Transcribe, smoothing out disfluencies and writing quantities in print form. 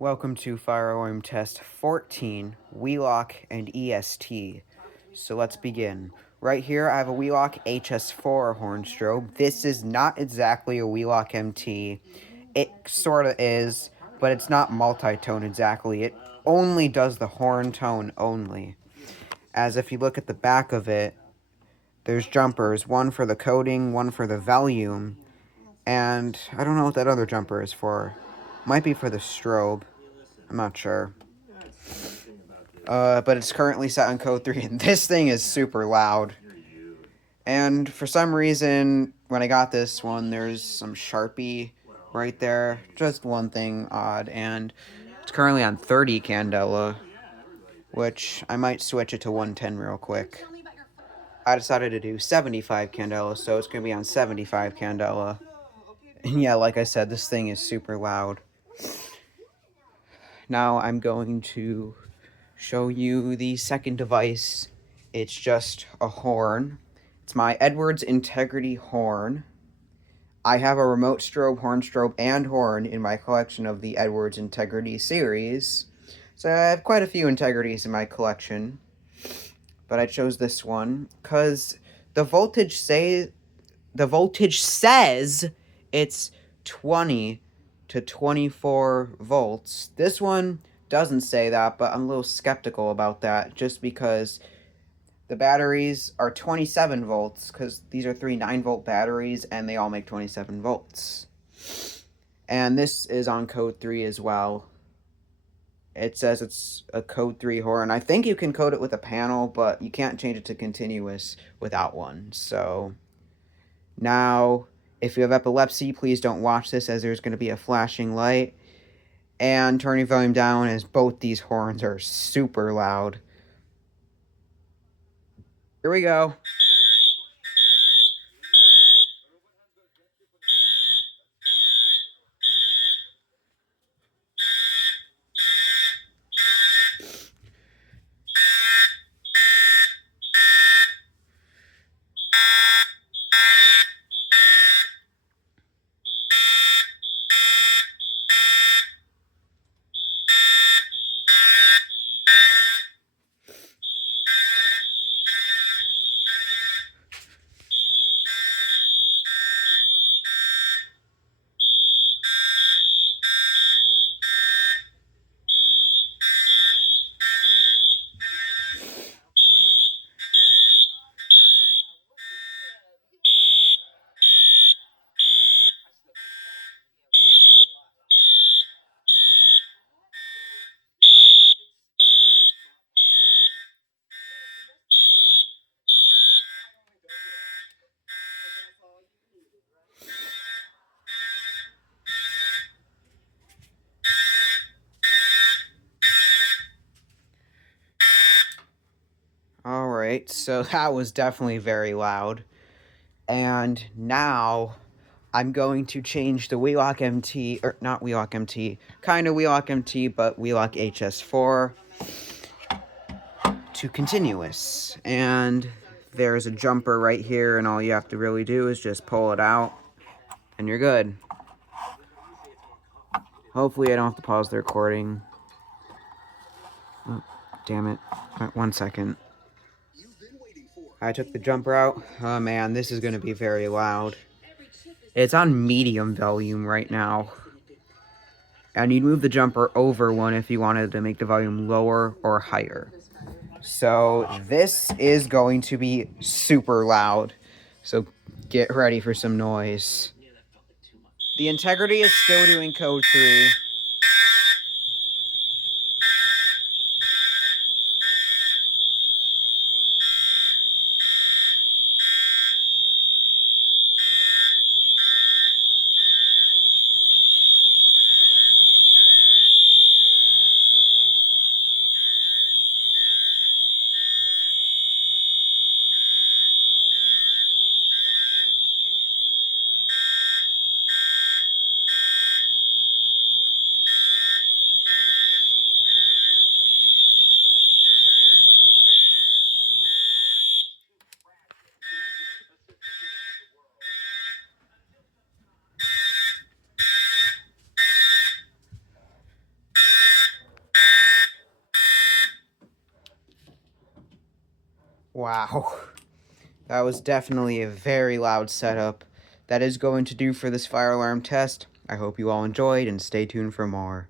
Welcome to Firearm Test 14, Wheelock and EST. So let's begin. Right here, I have a Wheelock HS4 horn strobe. This is not exactly a Wheelock MT. It sort of is, but it's not multi-tone exactly. It only does the horn tone only. As if you look at the back of it, there's jumpers, one for the coating, one for the volume, and I don't know what that other jumper is for. Might be for the strobe. I'm not sure. But it's currently set on code 3, and this thing is super loud. And for some reason, when I got this one, there's some Sharpie right there. Just one thing odd, and it's currently on 30 Candela, which I might switch it to 110 real quick. I decided to do 75 Candela, so it's going to be on 75 Candela. And yeah, like I said, this thing is super loud. Now I'm going to show you the second device. It's just a horn. It's my Edwards Integrity horn. I have a remote strobe, and horn in my collection of the Edwards Integrity series. So I have quite a few Integrities in my collection. But I chose this one because the voltage says it's 20 to 24 volts. This one doesn't say that, but I'm a little skeptical about that just because the batteries are 27 volts because these are three 9-volt batteries and they all make 27 volts. And this is on code 3 as well. It says it's a code 3 horn. I think you can code it with a panel, but you can't change it to continuous without one. So now, if you have epilepsy, please don't watch this as there's going to be a flashing light. And turn your volume down as both these horns are super loud. Here we go. Alright, so that was definitely very loud. And now I'm going to change the Wheelock MT, or not Wheelock MT, kind of Wheelock MT, but Wheelock HS4 to continuous. And there's a jumper right here, and all you have to really do is just pull it out, and you're good. Hopefully I don't have to pause the recording. Oh, damn it. Right, 1 second. I took the jumper out. Oh man, this is going to be very loud. It's on medium volume right now. And you'd move the jumper over one if you wanted to make the volume lower or higher. So this is going to be super loud. So get ready for some noise. The integrity is still doing code 3. Wow. That was definitely a very loud setup. That is going to do for this fire alarm test. I hope you all enjoyed and stay tuned for more.